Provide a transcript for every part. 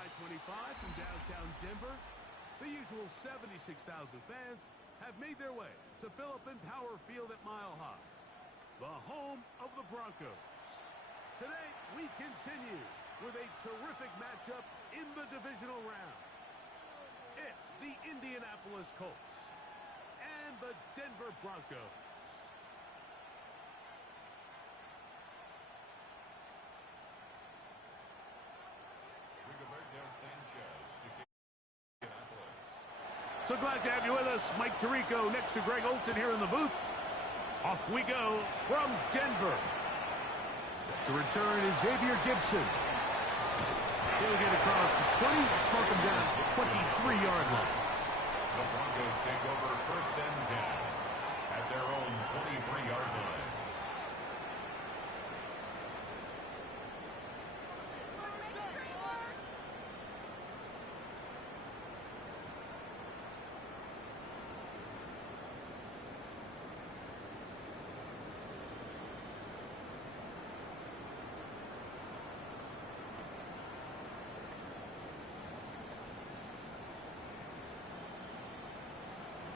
I-25 from downtown Denver, the usual 76,000 fans have made their way to Philip Power Field at Mile High, the home of the Broncos. Today, we continue with a terrific matchup in the divisional round. It's the Indianapolis Colts and the Denver Broncos. So glad to have you with us. Mike Tirico next to Greg Olson here in the booth. Off we go from Denver. Set to return is Xavier Gibson. He'll get across the 20, mark him down at the 23-yard line. The Broncos take over first and 10 at their own 23-yard line.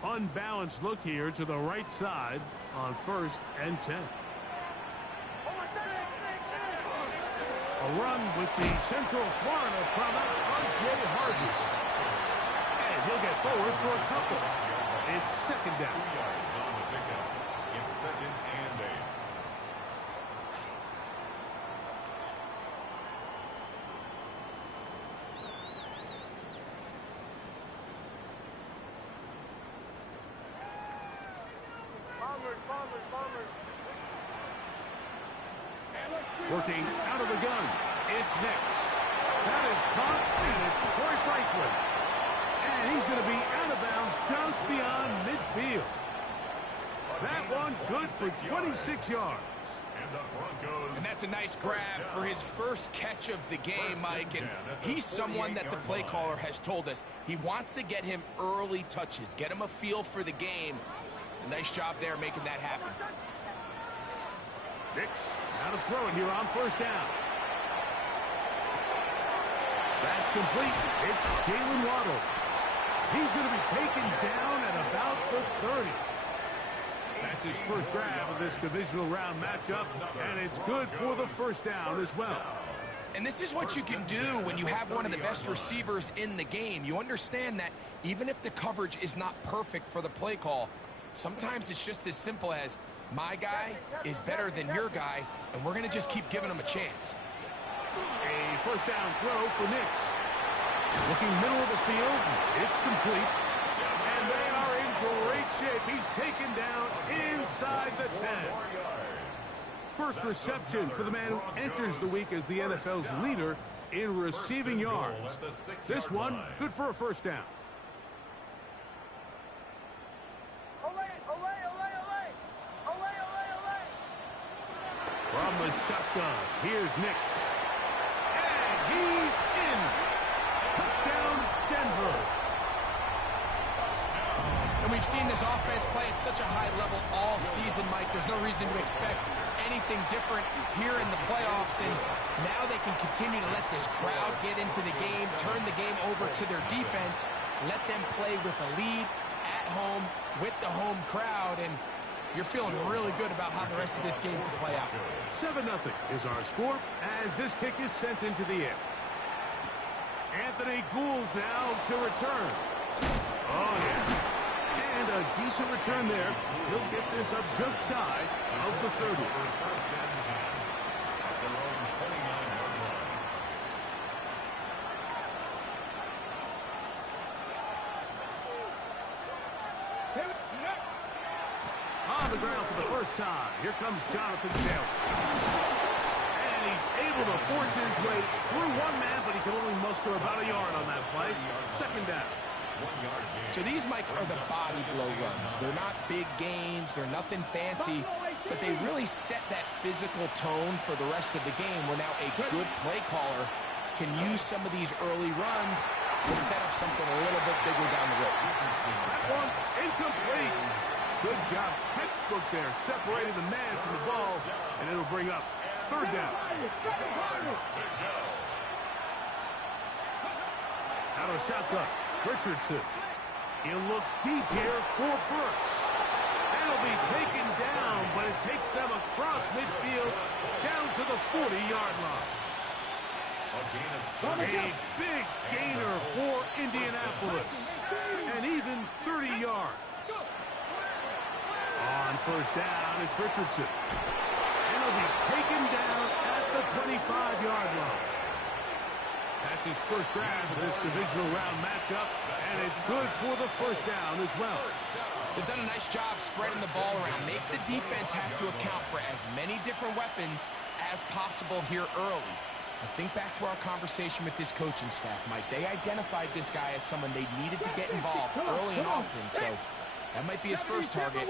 Unbalanced look here to the right side on first and 10. A run with the Central Florida product, R.J. Harvey. And he'll get forward for a couple. It's second down. 2 yards on the pickup. It's second and 8. Working out of the gun, it's Nix. That is caught, and it's Troy Franklin. And he's going to be out of bounds just beyond midfield. That one good for 26 yards. And that's a nice grab for his first catch of the game, Mike. And he's someone that the play caller has told us he wants to get him early touches, get him a feel for the game. A nice job there making that happen. Nix, now to throw it here on first down. That's complete. It's Jalen Waddle. He's going to be taken down at about the 30. That's his first grab of this divisional round matchup, and it's good for the first down as well. And this is what you can do when you have one of the best receivers in the game. You understand that even if the coverage is not perfect for the play call, sometimes it's just as simple as, my guy is better than your guy, and we're going to just keep giving him a chance. A first down throw for Nix. Looking middle of the field, it's complete. And they are in great shape. He's taken down inside the 10. First reception for the man who enters the week as the NFL's leader in receiving yards. This one, good for a first down. From the shotgun, here's Nix. And he's in. Touchdown, Denver. And we've seen this offense play at such a high level all season, Mike. There's no reason to expect anything different here in the playoffs. And now they can continue to let this crowd get into the game, turn the game over to their defense, let them play with a lead at home with the home crowd. And you're feeling really good about how the rest of this game can play out. 7-0 is our score as this kick is sent into the air. Anthony Gould now to return. Oh, yeah. And a decent return there. He'll get this up just shy of the 30. On the ground for the first time. Here comes Jonathan Taylor. And he's able to force his way through one man, but he can only muster about a yard on that play. Second down. So these, Mike, are the body blow runs. They're not big gains. They're nothing fancy. But they really set that physical tone for the rest of the game where now a good play caller can use some of these early runs to set up something a little bit bigger down the road. That one incomplete. Good job, textbook there, separating the man from the ball, and it'll bring up third down. Out of shotgun. Richardson. He'll look deep here for Burks. That'll be taken down, but it takes them across midfield down to the 40-yard line. A big gainer for Indianapolis. And even 30 yards. On first down, it's Richardson. And he'll be taken down at the 25-yard line. That's his first grab of this divisional round matchup, and it's good for the first down as well. They've done a nice job spreading the ball around. Make the defense have to account for as many different weapons as possible here early. Now think back to our conversation with this coaching staff, Mike. They identified this guy as someone they needed to get involved early and often, so that might be his first target.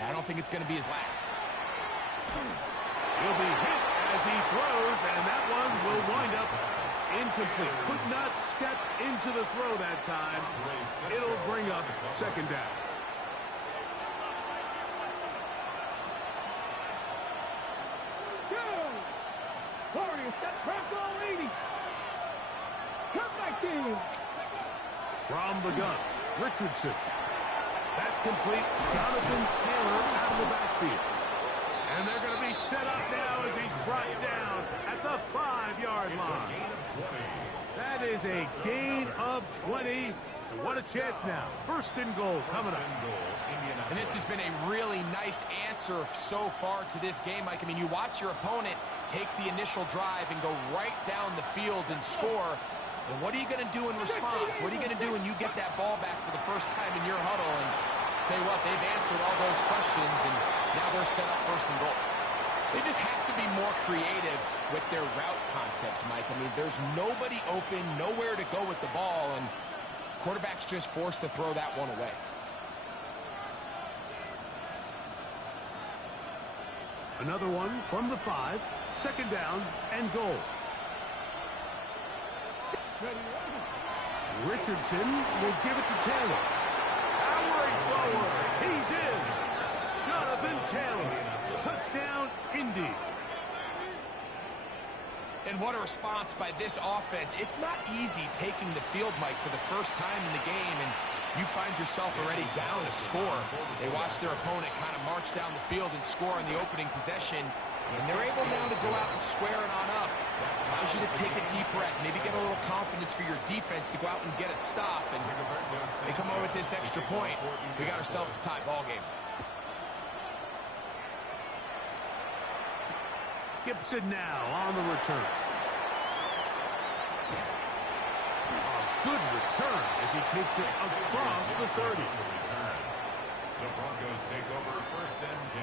I don't think it's going to be his last. He'll be hit as he throws, and that one will wind up incomplete. Could not step into the throw that time. It'll bring up second down. From the gun, Richardson. That's complete. Jonathan Taylor out of the backfield. And they're going to be set up now as he's brought down at the 5-yard line. That is a gain of 20. And what a chance now. First and goal coming up. And this has been a really nice answer so far to this game, Mike. I mean, you watch your opponent take the initial drive and go right down the field and score. And what are you going to do in response? What are you going to do when you get that ball back for the first time in your huddle? And I'll tell you what, they've answered all those questions, and now they're set up first and goal. They just have to be more creative with their route concepts, Mike. I mean, there's nobody open, nowhere to go with the ball, and quarterback's just forced to throw that one away. Another one from the 5, second down and goal. Richardson will give it to Taylor. Powering forward. He's in. Jonathan Taylor. Touchdown, Indy. And what a response by this offense. It's not easy taking the field, Mike, for the first time in the game, and you find yourself already down a score. They watch their opponent kind of march down the field and score in the opening possession, and they're able now to go out and square it on up. Allows you to take a deep breath, maybe get a little confidence for your defense to go out and get a stop, and they come over with this extra point. We got ourselves a tie ball game. Gibson now on the return. A good return as he takes it across the 30. The Broncos take over first and 10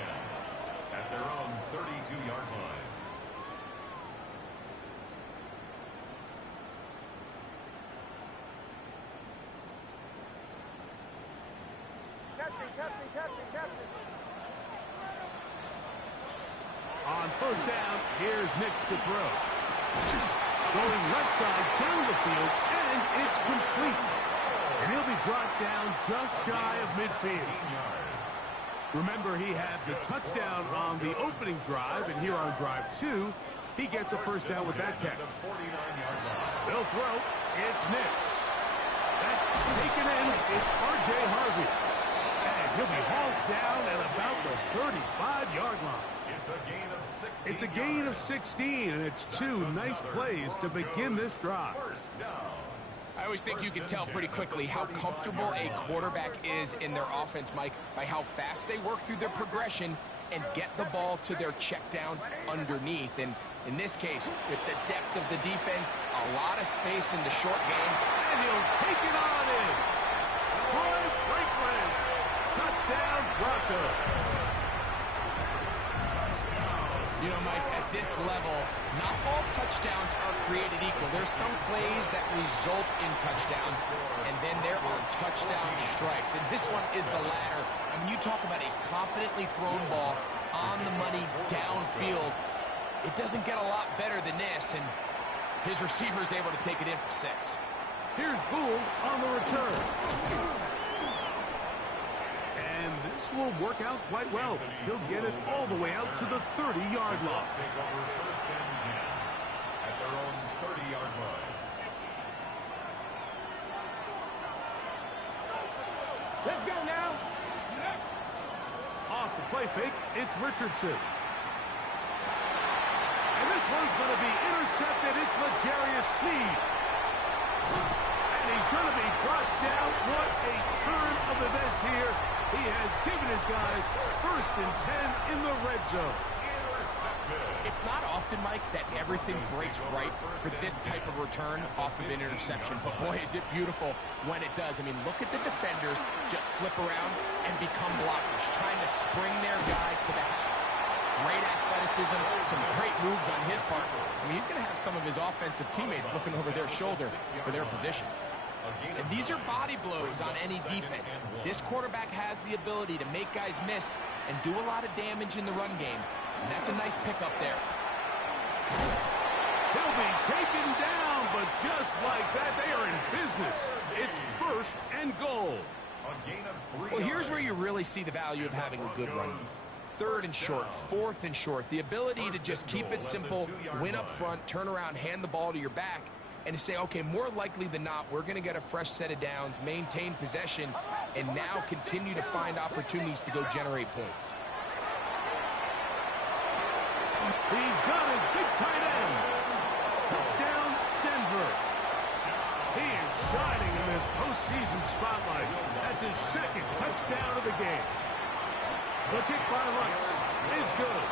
at their own 32-yard line. On first down, here's Nix to throw. Going left side down the field, and it's complete. And he'll be brought down just shy of midfield. Remember, he had the touchdown on the opening drive, and here on drive 2, he gets a first down with that catch. They'll throw. It's Nix. That's taken in. It's R.J. Harvey. And he'll be hauled down at about the 35-yard line. It's a gain of 16, and it's 2 nice plays to begin this drive. I always think you can tell pretty quickly how comfortable a quarterback is in their offense, Mike, by how fast they work through their progression and get the ball to their check down underneath. And in this case, with the depth of the defense, a lot of space in the short game. And he'll take it on in. Troy Franklin. Touchdown, Broncos. You know, Mike, at this level, not all touchdowns are created equal. There's some plays that result in touchdowns, and then there are touchdown strikes. And this one is the latter. I mean, you talk about a confidently thrown ball on the money downfield. It doesn't get a lot better than this, and his receiver is able to take it in for 6. Here's Gould on the return. And this will work out quite well. He'll get it all the way out to the 30-yard line. Take over first and 10 at their own 30-yard line. Let's go now. Off the play fake, it's Richardson. And this one's going to be intercepted. It's L'Jarius Sneed. And he's going to be brought down. What a turn of events here. He has given his guys 1st and 10 in the red zone. It's not often, Mike, that everything breaks right for this type of return off of an interception. But, boy, is it beautiful when it does. I mean, look at the defenders just flip around and become blockers, trying to spring their guy to the house. Great athleticism, some great moves on his part. I mean, he's going to have some of his offensive teammates looking over their shoulder for their position. And these are body blows on any defense. This quarterback has the ability to make guys miss and do a lot of damage in the run game. And that's a nice pickup there. He'll be taken down, but just like that, they are in business. It's 1st and goal. Well, here's where you really see the value of having a good run. 3rd and short, 4th and short. The ability to just keep it simple, win up front, turn around, hand the ball to your back, and to say, okay, more likely than not, we're going to get a fresh set of downs, maintain possession, and now continue to find opportunities to go generate points. He's got his big tight end. Touchdown, Denver. He is shining in this postseason spotlight. That's his 2nd touchdown of the game. The kick by Lutz is good.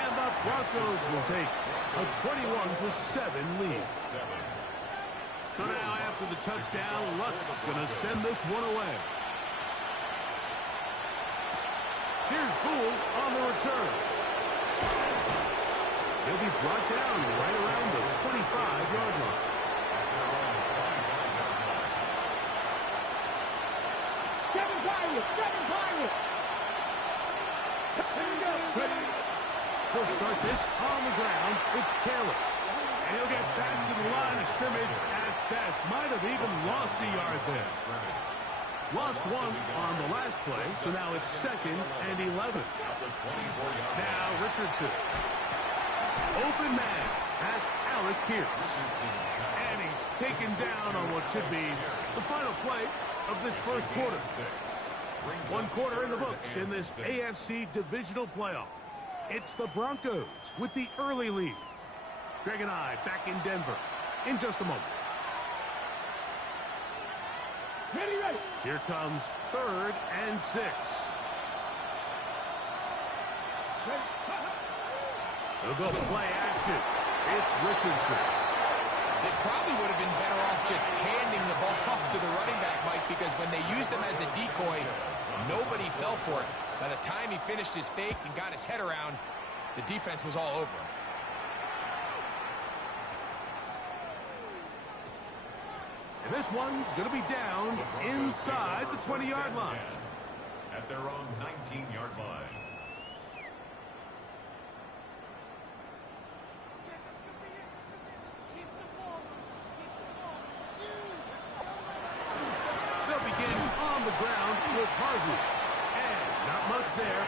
And the Bronos will take a 21-7 lead. So now after the touchdown, Lutz going to send this one away. Here's Gould on the return. He'll be brought down right around the 25-yard line. Kevin Pilot! He'll start this on the ground. It's Taylor. And he'll get back to the line of scrimmage at best. Might have even lost a yard there. Lost 1 on the last play, so now it's 2nd and 11. Now Richardson. Open man. That's Alec Pierce. And he's taken down on what should be the final play of this 1st quarter. 1 quarter in the books in this AFC divisional playoff. It's the Broncos with the early lead. Greg and I back in Denver in just a moment. Ready. Here comes 3rd and 6. They'll go play action. It's Richardson. They probably would have been better off just handing the ball off to the running back, Mike, because when they used him as a decoy, nobody fell for it. By the time he finished his fake and got his head around, the defense was all over him. And this one's going to be down inside the 20-yard line. At their own 19-yard line. They'll begin on the ground with Harvey. And not much there.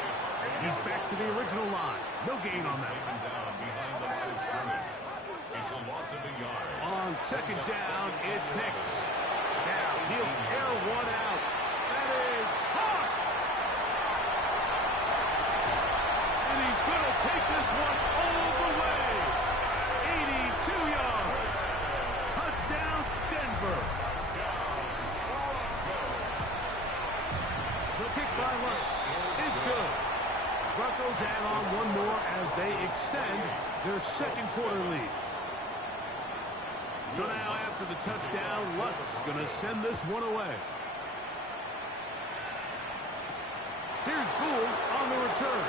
He's back to the original line. No gain on that. Down behind the line of scrimmage. It's a loss of a yard. On 2nd down, it's Nix. Now he'll air one out. That is caught. And he's going to take this one all the way. 82 yards. Touchdown, Denver. The kick by Lutz is good. Broncos add on 1 more as they extend their 2nd quarter lead. So now after the touchdown, Lutz going to send this one away. Here's Gould on the return.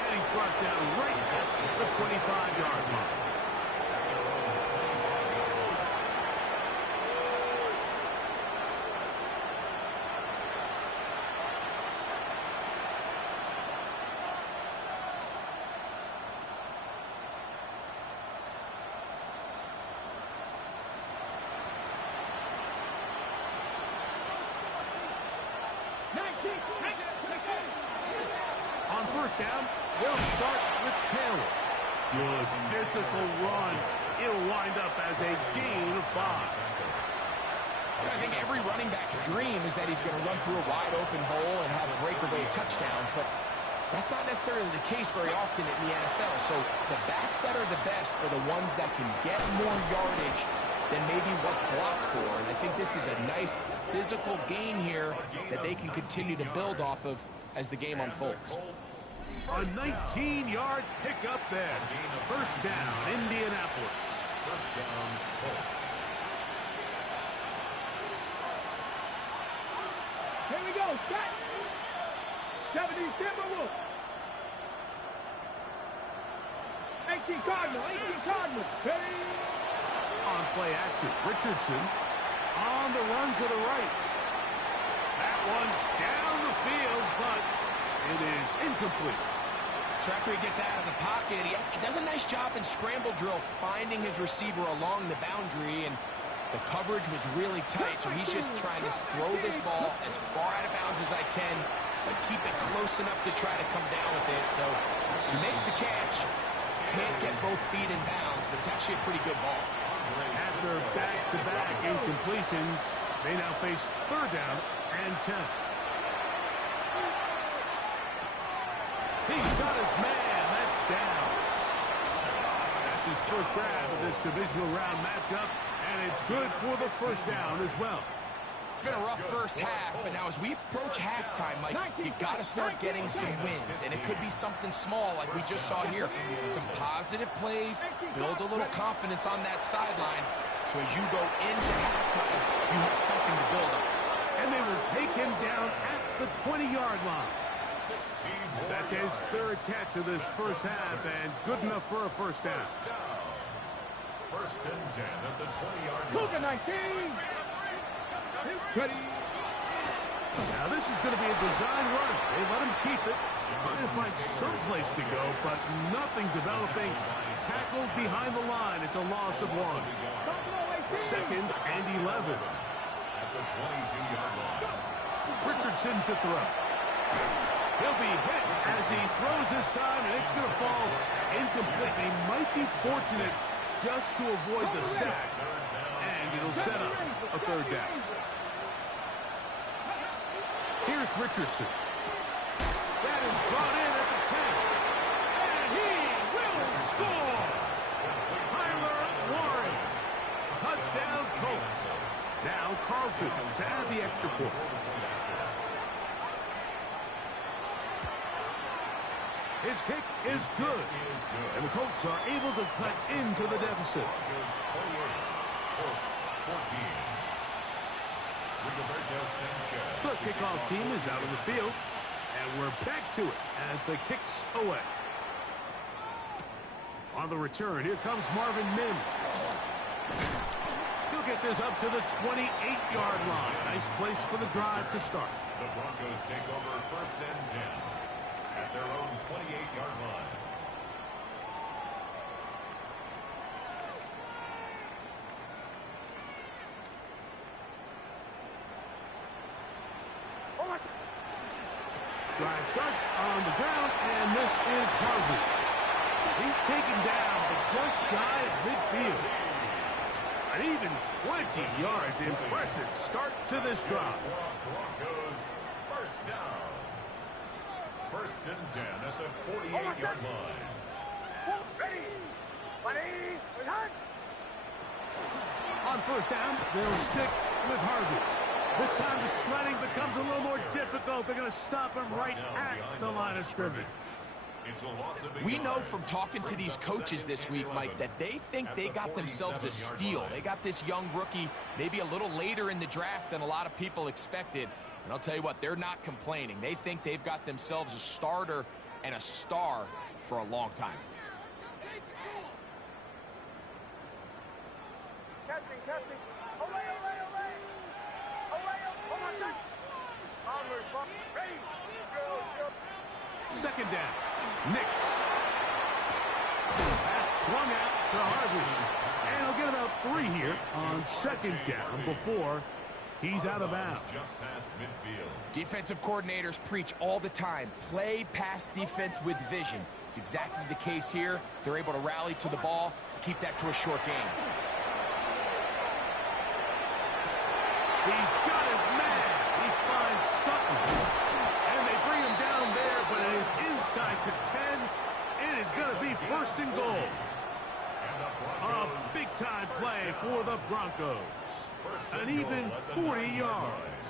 And he's brought down right at the 25-yard line. On 1st down, they'll start with Taylor. Good physical run. It'll wind up as a gain of 5. I think every running back's dream is that he's going to run through a wide open hole and have breakaway touchdowns, but that's not necessarily the case very often in the NFL. So the backs that are the best are the ones that can get more yardage than maybe what's blocked for. And I think this is a nice physical game here that they can continue to build off of as the game unfolds. A 19-yard pickup there. First down, Indianapolis. First down, Colts. Here we go. Set. 70 Timberwolves. 18 Cardinals. 18 Cardinals. Hey. On play action, Richardson on the run to the right. That one down the field, but it is incomplete. So after he gets out of the pocket, he does a nice job in scramble drill finding his receiver along the boundary, and the coverage was really tight, so he's just trying to throw this ball as far out of bounds as I can, but keep it close enough to try to come down with it. So he makes the catch, can't get both feet in bounds, but it's actually a pretty good ball. After back-to-back incompletions, they now face third down and 10. He's got his man. That's down. That's his first grab of this divisional round matchup, and it's good for the first down as well. It's been a rough first half, but now as we approach halftime, Mike, you got to start getting some wins, and it could be something small like we just saw here. Some positive plays, build a little confidence on that sideline, so as you go into halftime, you have something to build on. And they will take him down at the 20-yard line. That's his third catch of this first half, and good enough for a first down. First and 10 at the 20-yard line. Luka 19. Ready. Now this is going to be a design run. They let him keep it. Trying to find some place to go, but nothing developing. Tackled behind the line. It's a loss of 1. Second and 11. At the 22-yard line. Richardson to throw. He'll be hit as he throws this time, and it's going to fall incomplete. He might be fortunate just to avoid the sack, and it'll set up a third down. Here's Richardson. That is brought in at the 10. And he will score! Tyler Warren. Touchdown Colts. Now Carlson to add the extra point. His kick is good. And the Colts are able to cut into the deficit. Colts 14. The kickoff team is out of the field, and we're back to it as the kick's away. On the return, here comes Marvin Mims. He'll get this up to the 28-yard line. Nice place for the drive to start. The Broncos take over first and 10 at their own 28-yard line. Drive starts on the ground, and this is Harvey. He's taken down, but just shy of midfield. An even 20 yards. Impressive start to this drive. Broncos first down. First and 10 at the 48-yard line. On first down, they'll stick with Harvey. This time the sledding becomes a little more difficult. They're going to stop him right at the line of scrimmage. We know from talking to these coaches this week, Mike, that they think they got themselves a steal. They got this young rookie maybe a little later in the draft than a lot of people expected. And I'll tell you what, they're not complaining. They think they've got themselves a starter and a star for a long time. Captain. Second down. Nix. That's swung out to Harvey. And he'll get about 3 here on second down before he's out of bounds. Just past midfield. Defensive coordinators preach all the time, play pass defense with vision. It's exactly the case here. They're able to rally to the ball, keep that to a short game. He's got his man. He finds Sutton. And they bring him down there, but it is inside the 10. It is going to be first and goal. A big-time play for the Broncos. An even 40 yards.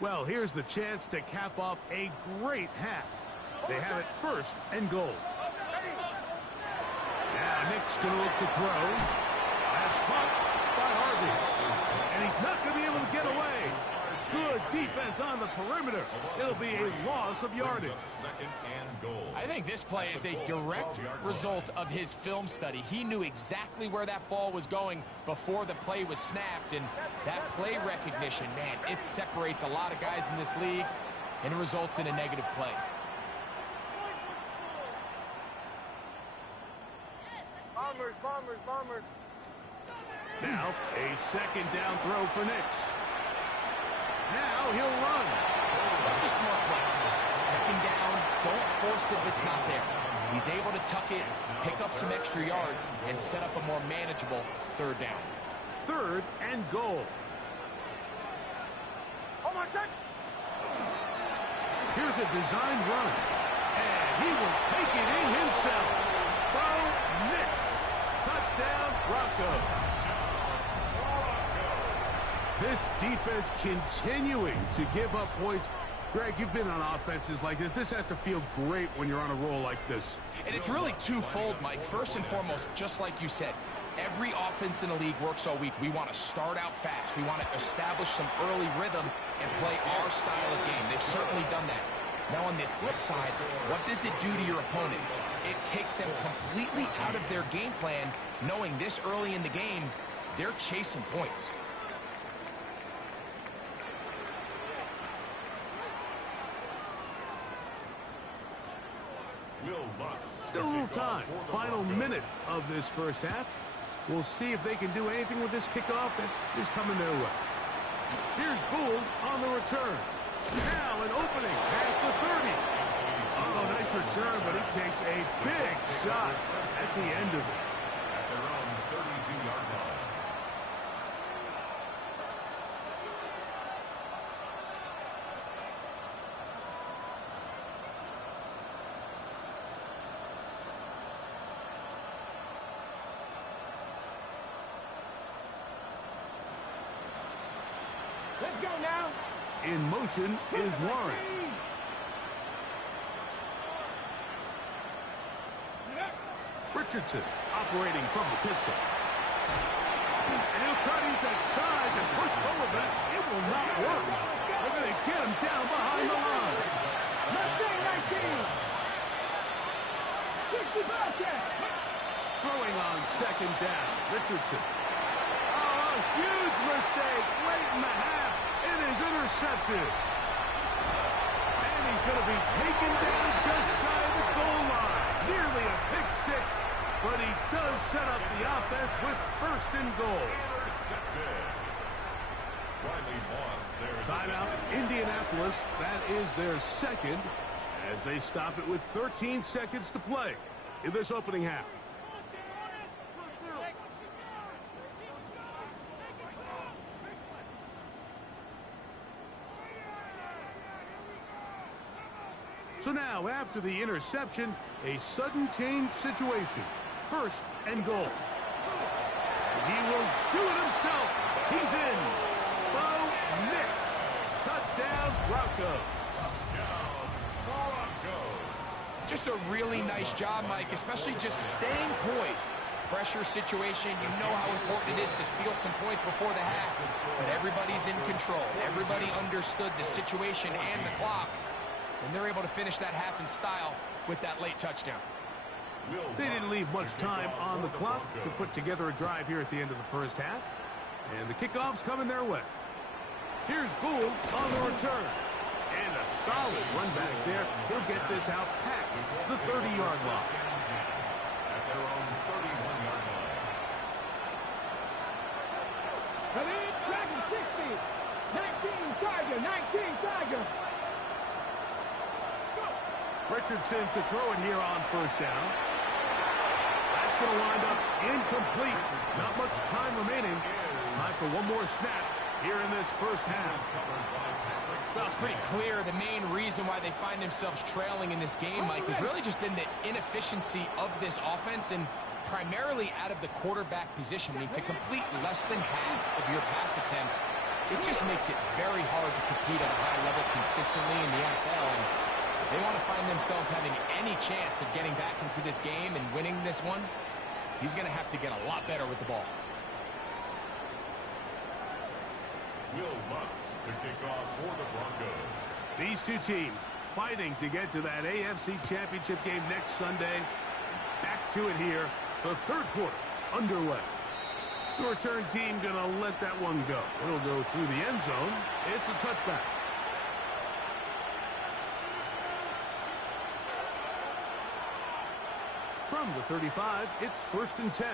Well, here's the chance to cap off a great half. They have it first and goal. Now Nick's going to look to throw. That's caught by Harvey. And he's not going to be able to get away. Good defense on the perimeter. It'll be a loss of yardage. Second and goal. I think this play is a direct result of his film study. He knew exactly where that ball was going before the play was snapped, and that play recognition, man, it separates a lot of guys in this league, and it results in a negative play. Bombers. Now, a second down throw for Knicks. Now he'll run. That's a smart play. Second down, don't force it if it's not there. He's able to tuck it, pick up some extra yards, and set up a more manageable third down. Third and goal. Here's a designed run. And he will take it in himself. Bo Nix. Touchdown, Broncos. This defense continuing to give up points. Greg, you've been on offenses like this. This has to feel great when you're on a roll like this. And it's really twofold, Mike. First and foremost, just like you said, every offense in the league works all week. We want to start out fast. We want to establish some early rhythm and play our style of game. They've certainly done that. Now, on the flip side, what does it do to your opponent? It takes them completely out of their game plan, knowing this early in the game, they're chasing points. Still a little time. Final minute of this first half. We'll see if they can do anything with this kickoff that is coming their way. Here's Gould on the return. Now an opening past the 30. Oh, nice return, but he takes a big shot at the end of it. At their own 32-yard line. Let's go now. In motion is Warren. Richardson operating from the pistol. And he'll try to use that size and push forward, but it will not work. They're going to get him down behind the line. Mustang 19. 60 Throwing on second down, Richardson. Oh, a huge mistake late in the half. It is intercepted. And he's going to be taken down just shy of the goal line. Nearly a pick six, but he does set up the offense with first and goal. Intercepted. Riley Moss there. Timeout, Indianapolis. That is their second as they stop it with 13 seconds to play in this opening half. So now, after the interception, a sudden change situation. First and goal. And he will do it himself. He's in. Bo Nix. Touchdown, Broncos. Touchdown, Broncos. Just a really nice job, Mike, especially just staying poised. Pressure situation, you know how important it is to steal some points before the half. But everybody's in control. Everybody understood the situation and the clock. And they're able to finish that half in style with that late touchdown. They didn't leave much time on the clock to put together a drive here at the end of the first half. And the kickoff's coming their way. Here's Gould on the return. And a solid run back there. He'll get this out past the 30-yard line. At their own 31-yard line. Come in, Tiger 60. 19 Tiger. 19 Tiger. Richardson to throw it here on first down. That's going to wind up incomplete. Not much time remaining. Time for one more snap here in this first half. Well, it's pretty clear the main reason why they find themselves trailing in this game, Mike, has really just been the inefficiency of this offense and primarily out of the quarterback position. I mean, to complete less than half of your pass attempts, it just makes it very hard to compete at a high level consistently in the NFL. And if they want to find themselves having any chance of getting back into this game and winning this one, he's going to have to get a lot better with the ball. Will Lutz to kick off for the Broncos. These two teams fighting to get to that AFC Championship game next Sunday. Back to it here. The third quarter underway. The return team going to let that one go. It'll go through the end zone. It's a touchback. From the 35, it's 1st and 10.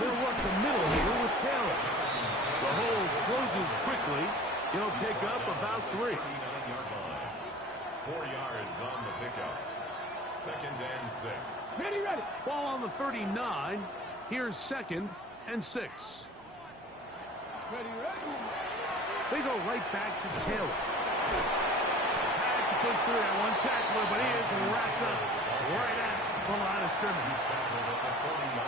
They'll work the middle here with Taylor. The hole closes quickly. He'll pick up about 3. 4 yards on the pickup. 2nd and 6. Ready. Ball on the 39. Here's 2nd and 6. Ready. They go right back to Taylor. Had to push through that one tackler, but he is wrapped up right at the line of scrimmage.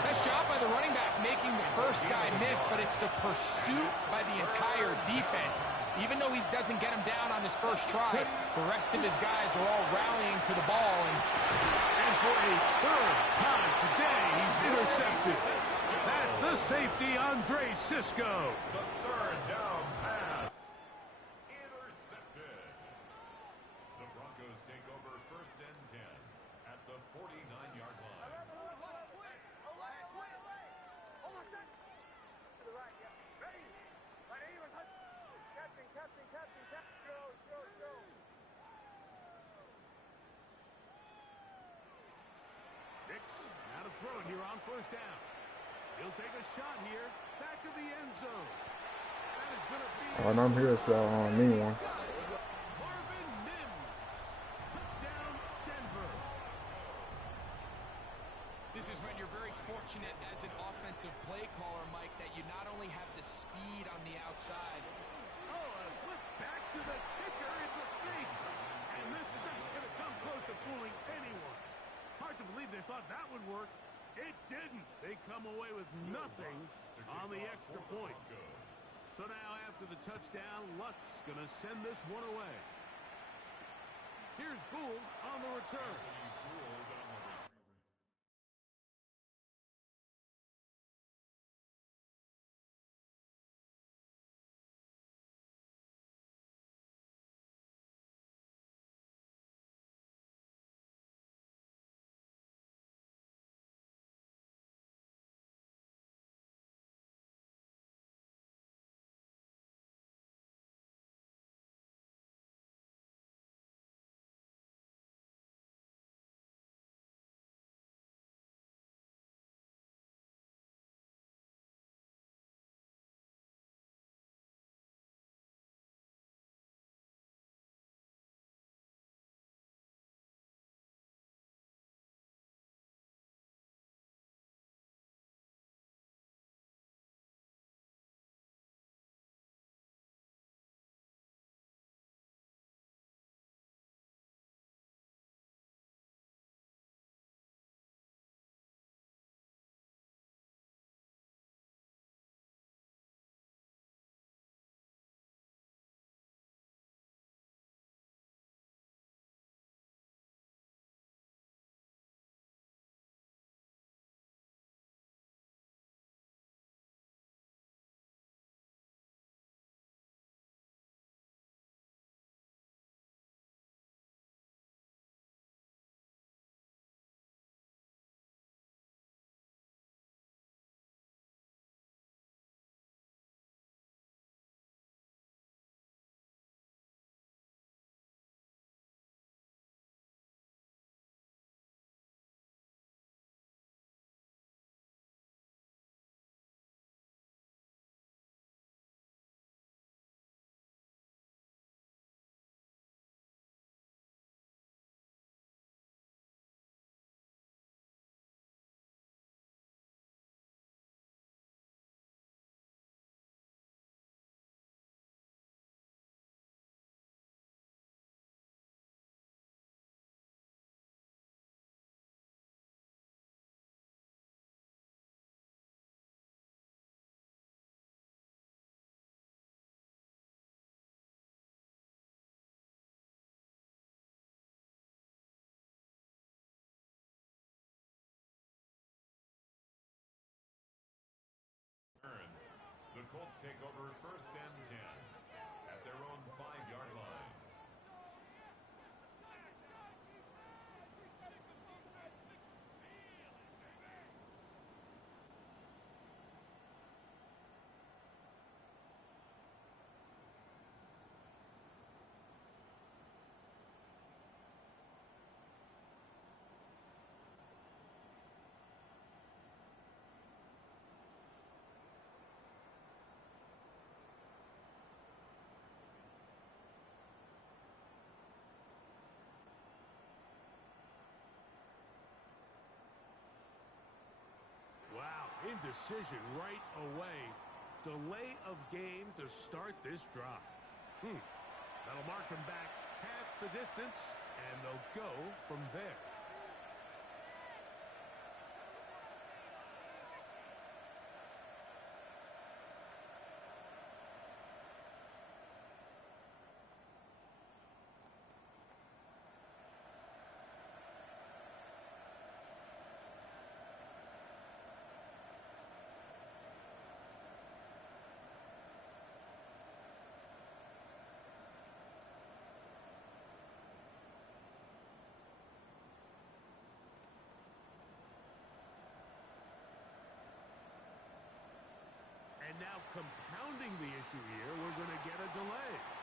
Nice job by the running back making the first guy miss, but it's the pursuit by the entire defense. Even though he doesn't get him down on his first try, the rest of his guys are all rallying to the ball. And for a third time today, he's intercepted. That's the safety, Andre Sisco. The 3rd down pass. Intercepted. The Broncos take over 1st and 10 at the 49-yard line. Now to throw it here on 1st down. He'll take a shot here. Back of the end zone. That is going to be... And I'm here, so me one. Marvin Mims. Touchdown, Denver. This is when you're very fortunate as an offensive play caller, Mike, that you not only have the speed on the outside. Oh, a flip back to the kicker. It's a fake. And this is not going to come close to fooling anyone. Hard to believe they thought that would work. It didn't. They come away with nothing on the extra point. So now after the touchdown, Lutz going to send this one away. Here's Gould on the return. Broncos take over first and 10 at their own 5-yard line. Wow, indecision right away. Delay of game to start this drive. That'll march them back half the distance, and they'll go from there. And now compounding the issue here, we're going to get a delay.